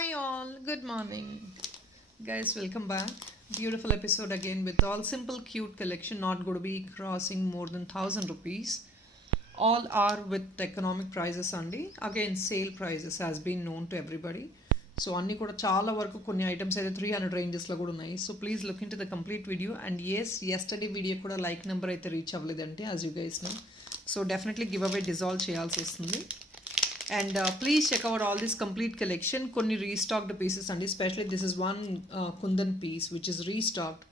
Hi all, good morning. Guys, welcome back. Beautiful episode again with all simple cute collection, not going to be crossing more than 1000 rupees. All are with economic prices only. Again, sale prices has been known to everybody. So అన్నీ కూడా చాలా వరకు కొన్ని ఐటమ్స్ అయితే 300 రేంజెస్లో కూడా ఉన్నాయి. So please look into the complete video and yesterday video కూడా లైక్ నెంబర్ అయితే రీచ్ అవ్వలేదంటే as you guys know. So definitely give away dissolve చేయాల్సి వస్తుంది. And please check out all this complete collection. Konni restocked pieces and especially this is one kundan piece which is restocked,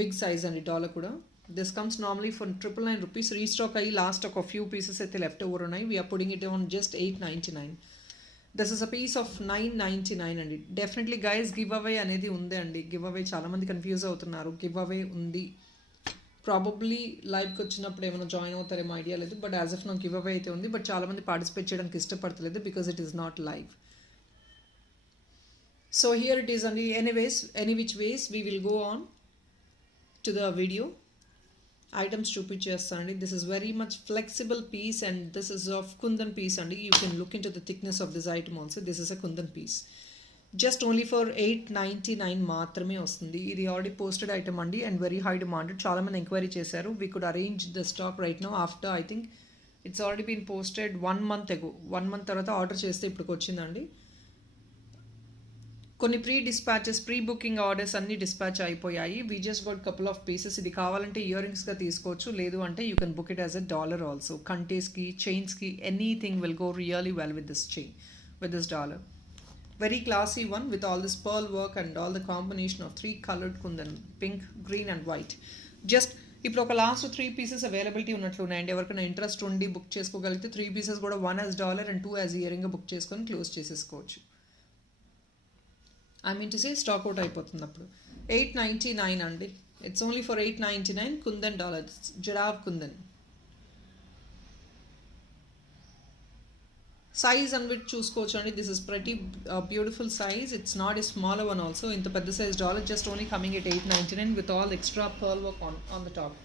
big size and dollar kuda. This comes normally for 999 rupees. Restock ayi last of a few pieces అయితే left over ఉన్నాయి. We are putting it on just 899. This is a piece of 999 అండి. Definitely guys give away అనేది ఉంది అండి. Give away చాలా మంది కన్ఫ్యూజ్ అవుతున్నారు. Give away ఉంది. ప్రాబబ్లీ లైవ్కి వచ్చినప్పుడు ఏమైనా జాయిన్ అవుతారేమో ఐడియా లేదు, but as of no give away అయితే ఉంది. బట్ చాలామంది పార్టిసిపేట్ చేయడానికి ఇష్టపడతలేదు because it is not live. So here it is అండి. Any which ways we will go on to the video. Items చూపించేస్తాను అండి. This is very much flexible piece and this is of kundan piece అండి. You can look into the thickness of this item also. This is a kundan piece. Just only for 899 మాత్రమే వస్తుంది. ఇది already posted item అండి and very high demanded. చాలామంది enquiry చేశారు. We could arrange the stock right now after I think it's already been posted 1 month ago. 1 month తర్వాత order చేస్తే ఇప్పటికి వచ్చిందండి. కొన్ని ప్రీ బుకింగ్ ఆర్డర్స్ అన్ని డిస్పాచ్ అయిపోయాయి. We just got couple of pieces. ఇది కావాలంటే ఇయర్ రింగ్స్గా తీసుకోవచ్చు, లేదు అంటే you can book it as a dollar also. కంటేస్కి, చైన్స్కి anything will go really well with this dollar. Very classy one with all this pearl work and all the combination of 3 colored kundan, pink, green and white. Just ఇప్పుడు ఒక లాస్ట్ 3 pieces availability ఉన్నట్లు ఉన్నాయండి. ఎవరికైనా ఇంట్రెస్ట్ ఉండి బుక్ చేసుకోగలిగితే 3 pieces కూడా 1 as డాలర్ అండ్ 2 as ఇయరింగ్గా book చేసుకొని క్లోజ్ చేసేసుకోవచ్చు. I mean to say stock out అయిపోతుంది అప్పుడు. 899 అండి. It's only for 899 kundan dollar, jadau kundan. Size అని విత్ చూసుకోవచ్చు అండి. దిస్ ఇస్ ప్రతి beautiful size. It's not a small one also. ఇంత పెద్ద size dollar just only coming at 899 with all extra pearl work on the top.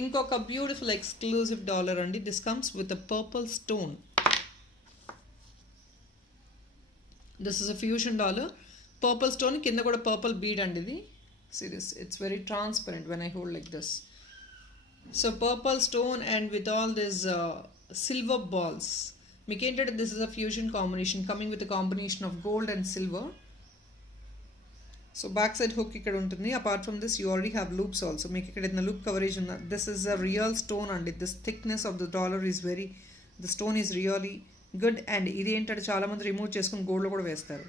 ఇంకొక బ్యూటిఫుల్ ఎక్స్క్లూజివ్ డాలర్ అండి. This comes with a purple stone. This is a fusion dollar. Purple stone కింద కూడా purple bead అండి ఇది. See this, it's very transparent when I hold like this. So purple stone and with all these silver balls. మీకు ఏంటంటే this is a fusion combination coming with combination of gold and silver. So back side hook ఇక్కడ ఉంటుంది. Apart from this you already have loops also. మీకు ఇక్కడ ఏదైనా loop coverage ఉన్న. This is a real stone అండి. This thickness of the dollar is the stone is really good. And ఇది ఏంటంటే చాలామంది రిమూవ్ చేసుకుని గోల్డ్లో కూడా వేస్తారు.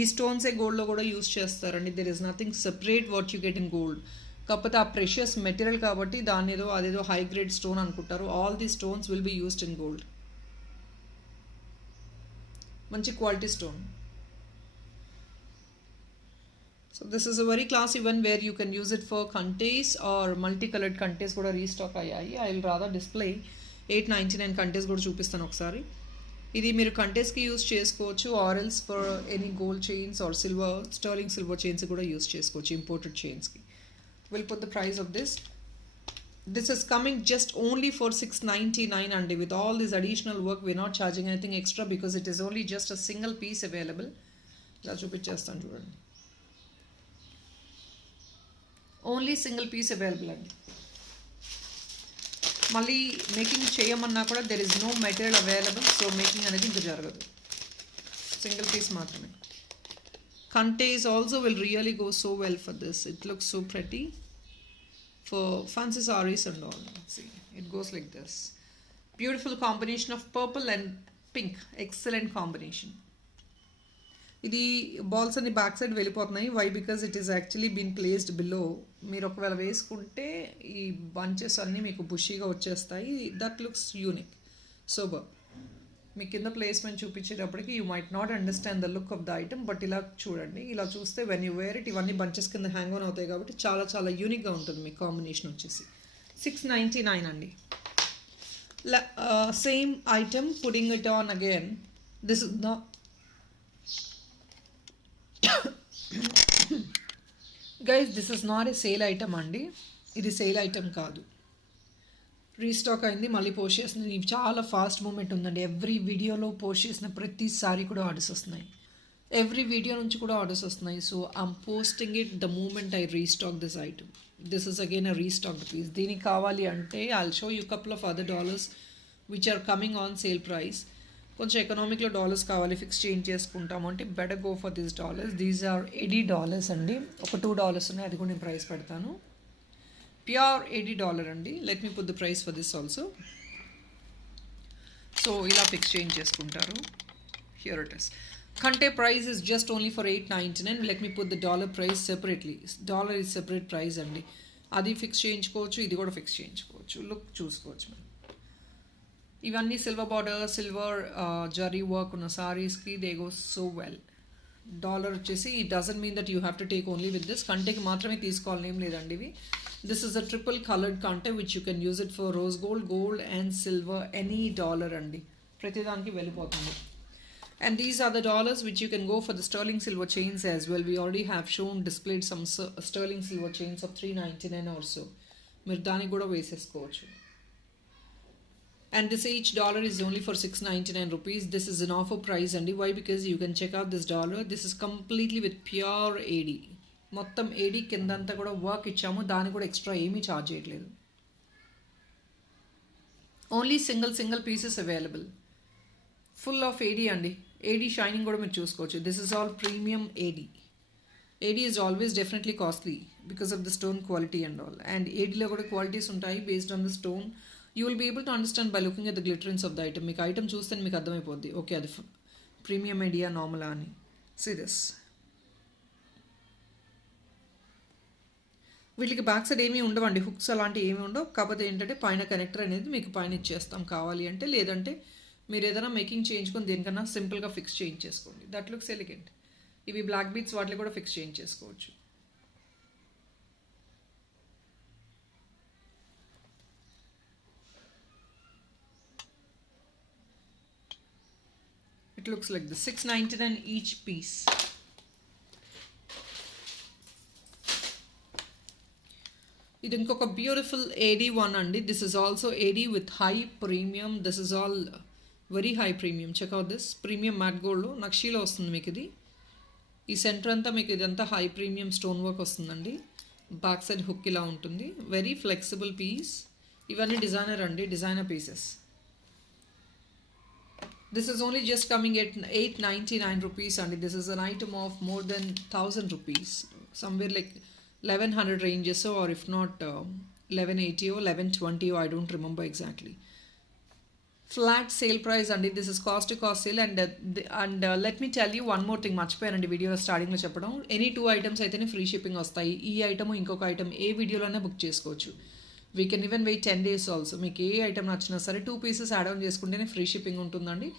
ఈ స్టోన్సే గోల్డ్లో కూడా యూస్ చేస్తారండి. There is nothing separate what you get in gold. కాకపోతే ఆ ప్రెషియస్ మెటీరియల్ కాబట్టి దాని అదేదో హై గ్రేడ్ స్టోన్ అనుకుంటారు. All the stones will be used in gold. మంచి quality stone. So this is a very classy one where you can use it for కంటేస్ or multi coloured కంటేస్ కూడా restock అయ్యాయి. I will rather display 899 కంటేస్ కూడా చూపిస్తాను ఒకసారి. ఇది మీరు కంటేస్కి యూజ్ చేసుకోవచ్చు ఆర్ఎల్స్ for any gold chains or sterling silver chains కూడా యూజ్ చేసుకోవచ్చు, ఇంపోర్టెడ్ చైన్స్కి. Will put the price of this. This is coming just only for 699 and with all this additional work we're not charging anything extra because it is only just a single piece available. ఇలా చూపించేస్తాను చూడండి. Only single piece available అండి. మళ్ళీ making చేయమన్నా కూడా there is no material available. So making అనేది ఇంకా జరగదు. సింగిల్ పీస్ మాత్రమే. కంటేస్ also will really go so well for this. It looks so pretty for fancy sarees and all. See, it goes like this. Beautiful combination of purple and pink. Excellent combination. ఇది balls అన్ని back side వెళ్ళిపోతున్నాయి. Why? Because it is actually been placed below. మీరు ఒకవేళ వేసుకుంటే ఈ bunches అన్నీ మీకు బుషీగా వచ్చేస్తాయి. That looks unique, super. మీ కింద ప్లేస్మెంట్ చూపించేటప్పటికి you might not understand the look of the item. But ఇలా చూడండి. ఇలా చూస్తే వెన్ యూ వేర్ ఇట్ ఇవన్నీ బంచెస్ కింద హ్యాంగ్ ఆన్ అవుతాయి కాబట్టి చాలా చాలా యూనిక్గా ఉంటుంది మీ కాంబినేషన్ వచ్చేసి. 699 అండి. Same item pudding it on again. This is not guys, this is not a sale item అండి. ఇది సేల్ ఐటమ్ కాదు. రీస్టాక్ అయింది, మళ్ళీ పోస్ట్ చేస్తుంది. చాలా ఫాస్ట్ మూమెంట్ ఉందండి. ఎవ్రీ వీడియోలో పోస్ట్ చేసిన ప్రతిసారి కూడా ఆర్డర్స్ వస్తున్నాయి. ఎవ్రీ వీడియో నుంచి కూడా ఆర్డర్స్ వస్తున్నాయి. So I'm posting it the moment I restock this item. This is again a restock piece. దీనికి కావాలి అంటే I'll show you couple of other dollars which are coming on sale price. కొంచెం ఎకనామిక్లో dollars కావాలి, fix change చేసుకుంటాము అంటే better go for this dollars. These are $80 అండి. ఒక $2 ఉన్నాయి, అది కూడా నేను ప్రైస్ పెడతాను. ప్యూర్ $80 అండి. Let me put the price for this also. So ఇలా ఫిక్స్ చేంజ్ చేసుకుంటారు. Here it is. Kante price is just only for $8.99. Let me put the dollar price separately. Dollar is separate price అండి. అది ఫిక్స్ చేయించుకోవచ్చు, ఇది కూడా ఫిక్స్ చేయించుకోవచ్చు. లుక్ చూసుకోవచ్చు మనం. ఇవన్నీ silver border, silver zari work ఉన్న సారీస్కి they go so well. Dollar వచ్చేసి it doesn't mean that you have to take only with this. కంటెకి మాత్రమే తీసుకోవాలని ఏం లేదండి ఇవి. This is a triple coloured కంటె which you can use it for rose gold, gold and silver, any dollar అండి. ప్రతిదానికి వెళ్ళిపోతుంది. And these are the dollars which you can go for the sterling silver chains as well. We already have displayed some sterling silver chains of $3.99 or so. మీరు దానికి కూడా వేసేసుకోవచ్చు. And this each dollar is only for ₹6.99. This is an offer price అండి. Why? Because you can check out this dollar. This is completely with pure AD. మొత్తం AD కిందంతా కూడా వర్క్ ఇచ్చాము, దానికి కూడా ఎక్స్ట్రా ఏమీ ఛార్జ్ చేయట్లేదు. Only single pieces available. Full of AD అండి. AD షైనింగ్ కూడా మీరు చూసుకోవచ్చు. This is all premium AD. AD is always definitely costly because of the stone quality and all. And ADలో కూడా క్వాలిటీస్ ఉంటాయి based on the stone. You will be able to understand by looking at the glitterance of the item. మీకు item చూస్తే మీకు అర్థమైపోద్ది, okay అది premium ADయా నార్మలా అని. See this. వీటికి బ్యాక్ సైడ్ ఏమీ ఉండవండి, హుక్స్ అలాంటివి ఏమీ ఉండవు. కాకపోతే ఏంటంటే పైన కనెక్టర్ అనేది మీకు పైన ఇచ్చేస్తాం కావాలి అంటే, లేదంటే మీరు ఏదైనా మేకింగ్ చేయించుకొని దేనికన్నా సింపుల్గా ఫిక్స్ చేయించేసుకోండి. That looks elegant. ఇవి బ్లాక్ బీట్స్ వాటిలో కూడా ఫిక్స్ చేయించేసుకోవచ్చు. It looks like this. $6.99 each piece. ఇది ఇంకొక బ్యూటిఫుల్ AD1 అండి. This is also AD with high premium. This is all very high premium. Check out this. Premium matte గోల్డ్లో నక్షీలో వస్తుంది మీకు ఇది. ఈ సెంటర్ అంతా మీకు ఇదంతా హై ప్రీమియం స్టోన్ వర్క్ వస్తుందండి. బ్యాక్ సైడ్ హుక్ ఇలా ఉంటుంది. Very flexible piece. ఇవన్నీ డిజైనర్ అండి, designer pieces. This is only just coming at $8.99 అండి. This is an item of more than $1,000. Somewhere like 1100 ranges or if not 1180 or 1120, I don't remember exactly. Flat sale price అండి. This is cost to cost sale. And let me tell you one more thing, మర్చిపోయానండి video స్టార్టింగ్లో చెప్పడం. Any 2 items అయితేనే free shipping వస్తాయి. ఈ item ఇంకొక item ఏ వీడియోలోనే బుక్ చేసుకోవచ్చు. We can even wait 10 days also. మీకు ఏ ఐటమ్ నచ్చినా సరే 2 pieces యాడ్ ఆన్ చేసుకుంటేనే ఫ్రీ షిప్పింగ్ ఉంటుందండి.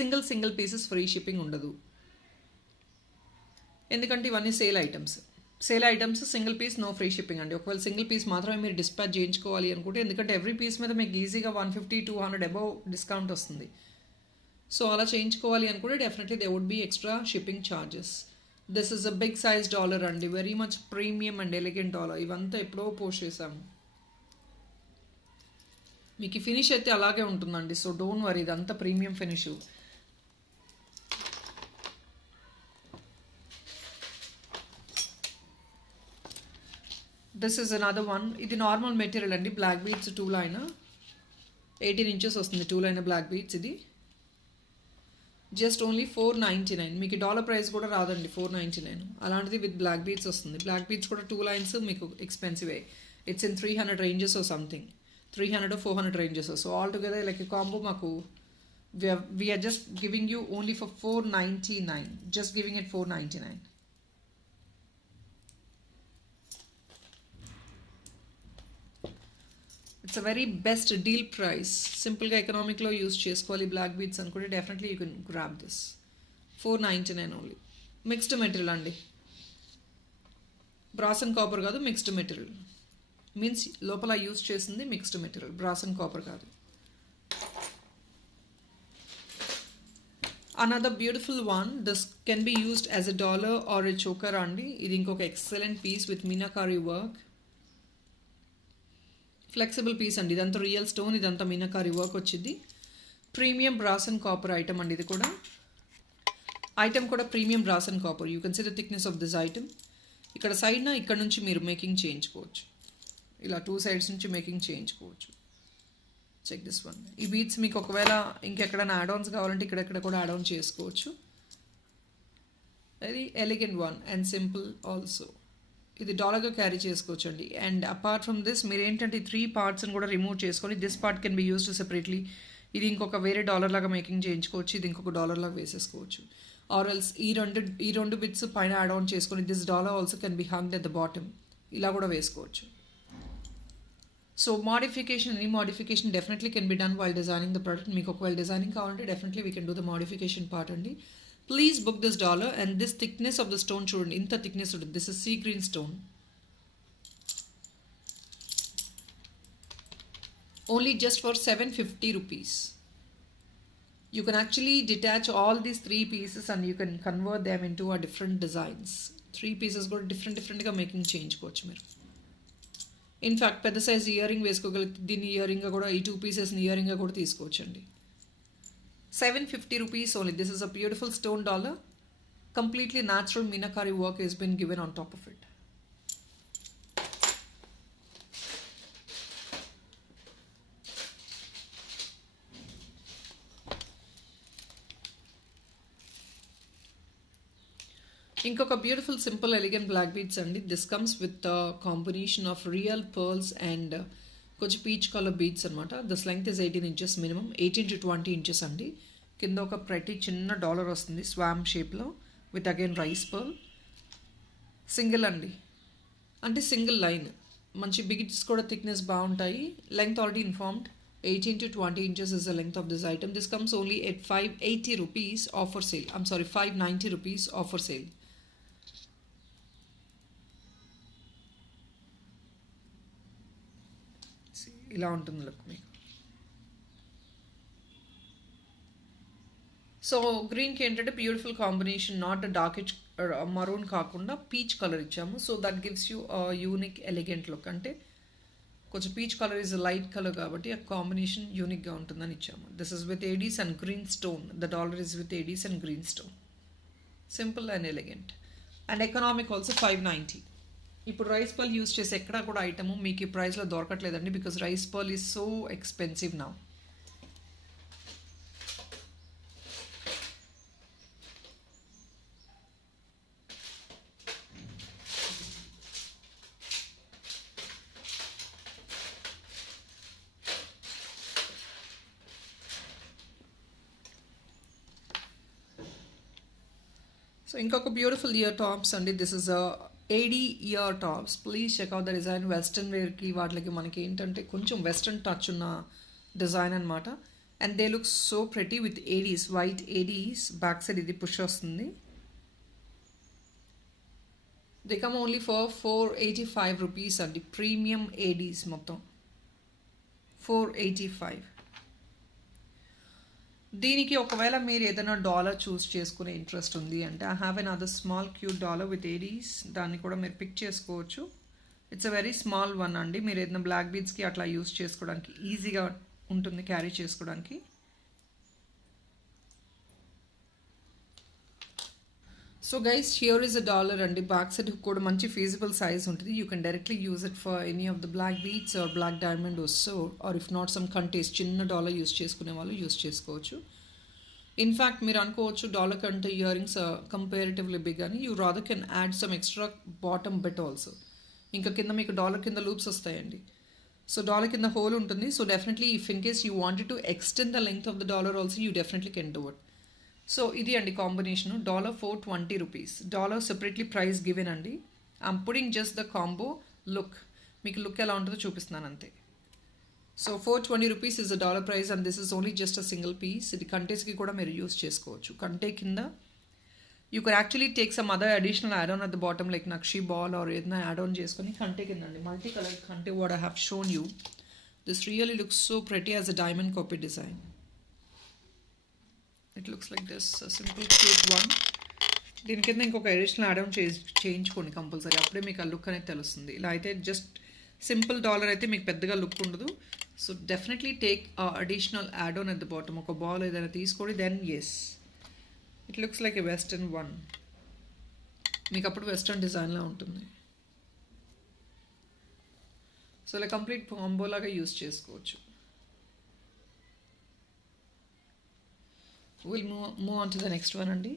సింగిల్ పీసెస్ ఫ్రీ షిప్పింగ్ ఉండదు, ఎందుకంటే ఇవన్నీ sale items. Sale items single piece no free shipping అండి. ఒకవేళ సింగిల్ పీస్ మాత్రమే మీరు డిస్పాచ్ చేయించుకోవాలి అనుకుంటే, ఎందుకంటే ఎవ్రీ పీస్ మీద మీకు ఈజీగా 150-200 అబౌవ్ డిస్కౌంట్ వస్తుంది. సో అలా చేయించుకోవాలి అనుకుంటే definitely they would be extra shipping charges. This is a big size dollar అండి. Very much premium and elegant dollar. ఇవంతా ఎప్పుడో పోస్ట్ చేసాము. మీకు ఫినిష్ అయితే అలాగే ఉంటుందండి. సో డోంట్ వరీ, ఇదంతా premium finish. This is another one. ఇది నార్మల్ మెటీరియల్ అండి. బ్లాక్ బీడ్స్ 2 line 18 inches వస్తుంది. 2 line బ్లాక్ బీడ్స్. ఇది జస్ట్ ఓన్లీ $4.99. మీకు డాలర్ ప్రైస్ కూడా రాదండి, $4.99. అలాంటిది విత్ బ్లాక్ బీడ్స్ వస్తుంది. బ్లాక్ బీడ్స్ కూడా 2 lines మీకు expensive. It's in 300 ranges or something. 300 or 400 ranges. So all together like a combo maku we are just giving you only for $4.99. Just giving it $4.99. It's a very best deal price. Simple ga economic lo use cheskovali black beads anukunte definitely you can grab this. $4.99 only. Mixed material andi. Brass and copper kaadu, mixed material. Means lopala use chesindi mixed material, brass and copper kaadu. Another beautiful one. This can be used as a dollar or a choker andi. Idi inkoka excellent piece with meenakari work. Flexible piece andi. Idantha real stone, idantha meenakari work ochindi. Premium brass and copper item andi idi kuda. Item కూడా premium brass and copper. You can see the thickness of this item. ఇక్కడ సైడ్న ఇక్కడ నుంచి మీరు మేకింగ్ చేయించుకోవచ్చు. ఇలా 2 సైడ్స్ నుంచి making చేయించుకోవచ్చు. Check this one. ఈ బీడ్స్ మీకు ఒకవేళ ఇంకెక్కడైనా యాడ్ ఆన్స్ కావాలంటే ఇక్కడెక్కడ కూడా యాడ్ ఆన్ చేసుకోవచ్చు. Very elegant one and simple also. ఇది డాలర్గా క్యారీ చేసుకోవచ్చు అండి. అండ్ అపార్ట్ ఫ్రమ్ దిస్ మీరు ఏంటంటే 3 పార్ట్స్ని కూడా రిమూవ్ చేసుకొని this part can be used separately. ఇది ఇంకొక వేరే డాలర్ లాగా మేకింగ్ చేయించుకోవచ్చు. ఇది ఇంకొక డాలర్ లాగా వేసేసుకోవచ్చు. ఆర్ ఎల్స్ ఈ రెండు బిట్స్ పైన యాడ్ ఆన్ చేసుకొని this dollar also can be hunged at the bottom. ఇలా కూడా వేసుకోవచ్చు. So any modification definitely can be done while designing the product. మీకు ఒకవేళ డిజైనింగ్ కావాలంటే definitely we can do the modification part అండి. Please book this dollar. And this thickness of the stone చూడండి, ఇంత thickness ఉంటుంది. This is sea green stone. Only just for 750 rupees. You can actually detach all these 3 pieces and you can convert them into a different designs. 3 pieces కూడా different గా మేకింగ్ చేయించుకోవచ్చు మీరు. ఇన్ఫ్యాక్ట్ పెద్ద size ear ring వేసుకోగలిగితే దీన్ని ఇయర్ రింగ్గా కూడా ఈ 2 పీసెస్ని ఇయర్ రింగ్గా కూడా తీసుకోవచ్చు అండి. 750 rupees only. This is a beautiful stone dollar. Completely natural Meenakari work has been given on top of it. ఇంకొక beautiful simple elegant black beads అండి. This comes with combination of real pearls and కొంచెం peach colour beads అనమాట. This length is 18 inches minimum, 18 to 20 inches అండి. కింద ఒక ప్రతి చిన్న డాలర్ వస్తుంది స్వామ్ షేప్లో with again rice pearl. Single అండి, అంటే సింగిల్ లైన్. మంచి బిగిట్స్ కూడా థిక్నెస్ బాగుంటాయి. Length already informed, 18 to 20 inches is the length of this item. This comes only at 580 rupees offer sale. I'm sorry, 590 rupees offer sale. ఇలా ఉంటుంది లుక్ మీకు. సో గ్రీన్కి ఏంటంటే beautiful combination, not darkish maroon కాకుండా పీచ్ కలర్ ఇచ్చాము. So that gives you unique elegant look. అంటే కొంచెం peach colour is light colour కాబట్టి ఆ కాంబినేషన్ యూనిక్గా ఉంటుందని ఇచ్చాము. This is with Aedes and green stone. The dollar is with Aedes and green stone. Simple and elegant and economic also 590. ఇప్పుడు rice pearl use చేసి ఎక్కడా కూడా ఐటమ్ మీకు ఈ ప్రైస్లో దొరకట్లేదండి, because rice pearl is so expensive now. So ఇంకొక beautiful ear tops అండి. This is AD ear tops. Please check out the design. Western వేర్కి వాటికి మనకి ఏంటంటే కొంచెం వెస్ట్రన్ టచ్ ఉన్న డిజైన్ అనమాట. And they look so pretty with ADs, white ADs. Back side ఇది పుష్ వస్తుంది. They come only for 485 rupees అండి. ప్రీమియం ఏడీస్ మొత్తం 485. దీనికి ఒకవేళ మీరు ఏదైనా డాలర్ చూస్ చేసుకునే ఇంట్రెస్ట్ ఉంది అంటే I have an other small cute dollar with Aedes. దాన్ని కూడా మీరు పిక్ చేసుకోవచ్చు. It's a very small one అండి. మీరు ఏదైనా బ్లాక్ బీడ్స్కి అట్లా యూస్ చేసుకోవడానికి ఈజీగా ఉంటుంది, క్యారీ చేసుకోవడానికి. So guys, here is a dollar అండి. బ్యాక్ సైడ్ కూడా మంచి ఫీజిబుల్ సైజ్ ఉంటుంది. You can directly use it for any of the black beads or black diamond also, or if not some కంటేస్ చిన్న డాలర్ యూస్ చేసుకునే వాళ్ళు యూస్ చేసుకోవచ్చు. ఇన్ఫ్యాక్ట్ మీరు అనుకోవచ్చు డాలర్ కంటే ఇయర్ రింగ్స్ కంపారిటివ్లీ బిగ్ అని. You rather can add some extra bottom bit also. ఇంకా కింద మీకు డాలర్ కింద లూప్స్ వస్తాయండి. సో డాలర్ కింద హోల్ ఉంటుంది. So definitely if in case you wanted to extend the length of the dollar also you definitely can do it. So ఇది అండి combination. $420. Dollar separately price given అండి. I'm putting just the combo look. మీకు look ఎలా ఉంటుందో చూపిస్తున్నాను అంతే. So 420 rupees is the dollar price and this is only just a single piece. ఇది కంటేస్కి కూడా మీరు యూస్ చేసుకోవచ్చు. కంటే కింద you can actually take some other additional add on at the bottom like nakshi ball or ఏదైనా యాడ్ ఆన్ చేసుకొని కంటే కింద అండి. మల్టీ కలర్ కంటే what I have shown you. This really looks so pretty as a diamond copy design. It looks like this simple cute one. దీని కింద ఇంకొక additional add on చేయించుకోండి కంపల్సరీ. అప్పుడే మీకు ఆ లుక్ అనేది తెలుస్తుంది. ఇలా అయితే జస్ట్ సింపుల్ డాలర్ అయితే మీకు పెద్దగా లుక్ ఉండదు. So definitely take additional add on at the bottom. ఒక బాల్ ఏదైనా తీసుకోండి. Then yes it looks like a western one. మీకు అప్పుడు వెస్టర్న్ డిజైన్లా ఉంటుంది. సో ఇలా కంప్లీట్ కాంబో లాగా యూస్ చేసుకోవచ్చు. Will move on to the next one అండి.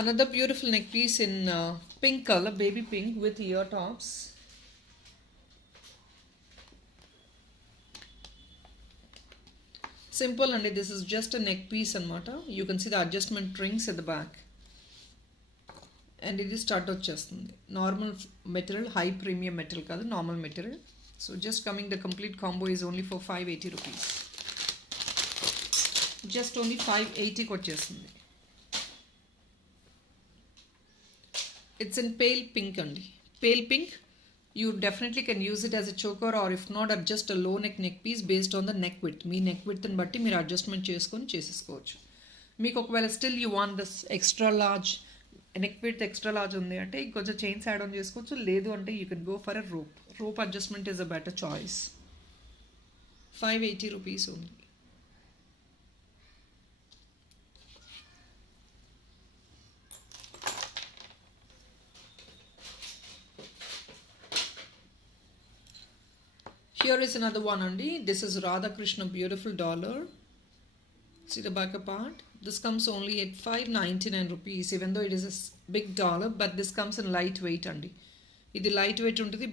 Another beautiful neck piece in pink color, baby pink with ear tops. Simple and this is just a neck piece anamata. You can see the adjustment rings at the back. And it is start వచ్చేస్తుంది. Normal material, high premium material కాదు, normal material. So just coming, the complete combo is only for 580 rupees. Just only 580 వచ్చేస్తుంది. It's in pale pink only. Pale pink, you definitely can use it as a choker, or if not, just a low neck piece based on the neck width. Me neck width ని బట్టి మీరు అడ్జస్ట్మెంట్ చేసుకొని చేసేసుకోవచ్చు. మీకు ఒకవేళ still you want this extra large neck width extra large ఉంది అంటే ఇంకొంచెం చైన్స్ యాడ్ ఆన్ చేసుకోవచ్చు. లేదు అంటే you can go for a rope. Rope adjustment is a better choice. 580 rupees only. Here is another one only. This is Radha Krishna beautiful dollar. See the back part. This comes only at 599 rupees, even though it is a big dollar, but this comes in lightweight andi. Idi lightweight untundi.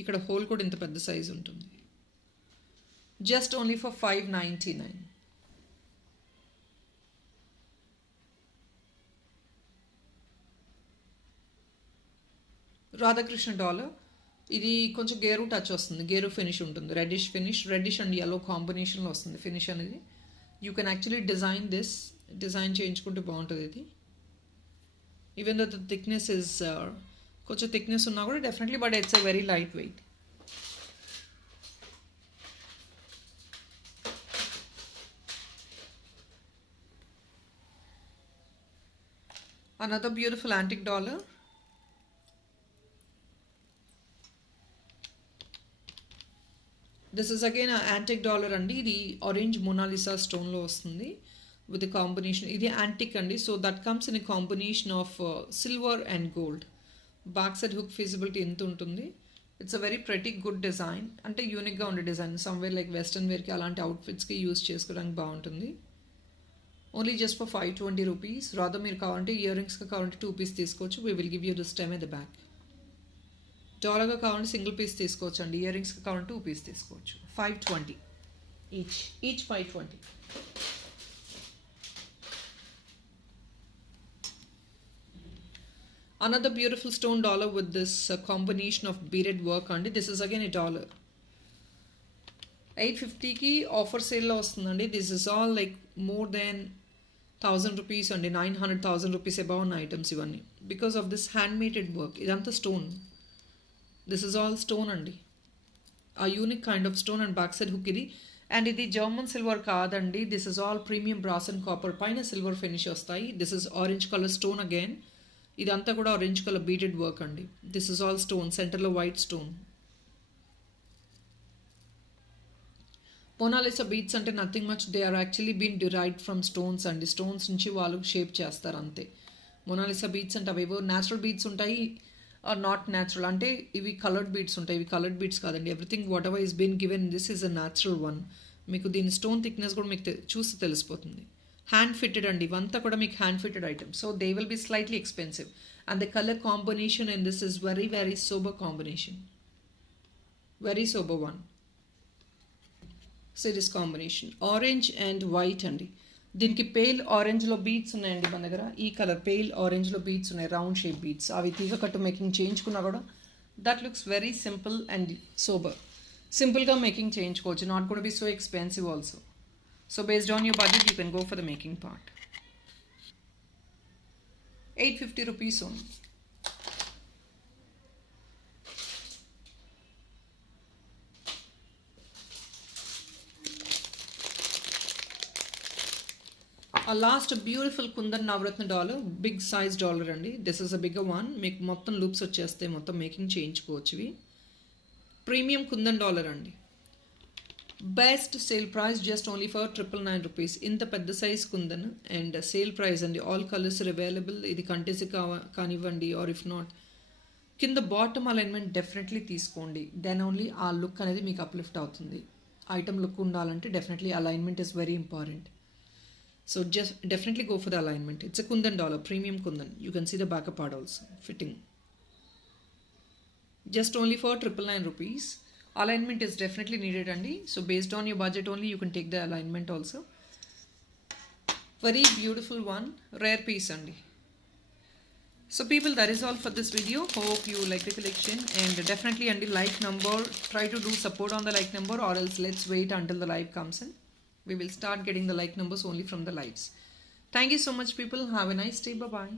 Ikkada hole kuda inta pedda size untundi. Just only for 599. Radha Krishna dollar. ఇది కొంచెం gear touch వస్తుంది, gear finish ఉంటుంది, reddish and yellow కాంబినేషన్లో వస్తుంది ఫినిష్ అనేది. You can actually design చేయించుకుంటే బాగుంటుంది ఇది. ఈవెన్ ద థిక్నెస్ ఇస్ కొంచెం థిక్నెస్ ఉన్నా కూడా definitely, but it's a very light weight. Another beautiful antique dollar. This is again an antique dollar andi. Idi orange Mona Lisa stone lo vastundi with a combination. Idi antique andi, so that comes in a combination of silver and gold. Back side hook feasibility ఎంత ఉంటుంది. It's a very pretty good design. అంటే unique గా ఉండే design. Somewhere like western wear కి అలాంటి outfits కి use చేసుకోవడానికి బాగుంటుంది. Only just for 520 rupees. రాదా మీరు కావాలంటే ఇయర్ రింగ్స్ గా కావాలంటే 2 పీస్ తీసుకోవచ్చు. We will give you this time at the back. డాలర్గా కావాలంటే సింగిల్ పీస్ తీసుకోవచ్చు అండి. ఇయర్ రింగ్స్కి కావాలంటే 2 పీస్ తీసుకోవచ్చు. 520 ఈచ్ 520. Another beautiful stone dollar with this combination of beaded work అండి. This is again a dollar. 850కి ఆఫర్ సేల్లో వస్తుందండి. This is all like more than 1000 rupees అండి. 900,000 రూపీస్ అబౌవ్ ఉన్న ఐటమ్స్ ఇవన్నీ. Because of this hand maded work. ఇదంతా stone. This is all stone andi. A unique kind of stone and backside hook idi. And idi German silver kaadandi. This is all premium brass and copper. Paina silver finish vastayi. This is orange color stone again. Idantha kuda orange color beaded work andi. This is all stone. Center lo white stone. Mona Lisa beads ante nothing much. They are actually been derived from stones and stones nunchi vallu shape chestaru ante. Mona Lisa beads ante avevo natural beads untayi. Or not natural అంటే ఇవి coloured beads ఉంటాయి. ఇవి coloured beads కాదండి. Everything whatever is been given this is a natural one. మీకు దీని stone thickness కూడా మీకు చూస్తే తెలిసిపోతుంది. హ్యాండ్ ఫిట్టెడ్ అండి. ఇవంతా కూడా మీకు hand fitted item. So they will be slightly expensive. And the colour combination in this is very very sober combination. Very sober one. So this combination orange and white అండి. దీనికి పేల్ ఆరెంజ్లో బీడ్స్ ఉన్నాయండి మన దగ్గర. ఈ కలర్ పేల్ ఆరెంజ్లో బీడ్స్ ఉన్నాయి, round shape beads. అవి తీగ కట్టు మేకింగ్ చేయించుకున్నా కూడా that looks very simple and sober. సింపుల్గా మేకింగ్ చేయించుకోవచ్చు. Not gonna B so expensive also. So based on your budget you can go for the making part. 850 rupees only. A last beautiful Kundan Navratna dollar, big size dollar అండి. This is a bigger one. మీకు మొత్తం లూప్స్ వచ్చేస్తే మొత్తం making చేయించుకోవచ్చు ఇవి. Premium kundan dollar అండి. Best sale price just only for 999 rupees. ఇంత పెద్ద size kundan and sale price అండి. All colours are available. ఇది కంటెసి కానివ్వండి ఆర్ ఇఫ్ నాట్ కింద బాటమ్ అలైన్మెంట్ డెఫినెట్లీ తీసుకోండి. దెన్ ఓన్లీ ఆ లుక్ అనేది మీకు అప్లిఫ్ట్ అవుతుంది. ఐటమ్ లుక్ ఉండాలంటే definitely alignment is very important. So just definitely go for the alignment. It's a Kundan dollar, premium Kundan. You can see the backup part also, fitting. Just only for 999 rupees. Alignment is definitely needed, Andy. So based on your budget only, you can take the alignment also. Very beautiful one, rare piece, Andy. So people, that is all for this video. Hope you like the collection, and definitely Andy like number. Try to do support on the like number, or else let's wait until the live comes in. We will start getting the like numbers only from the lives. Thank you so much people. Have a nice day. Bye bye.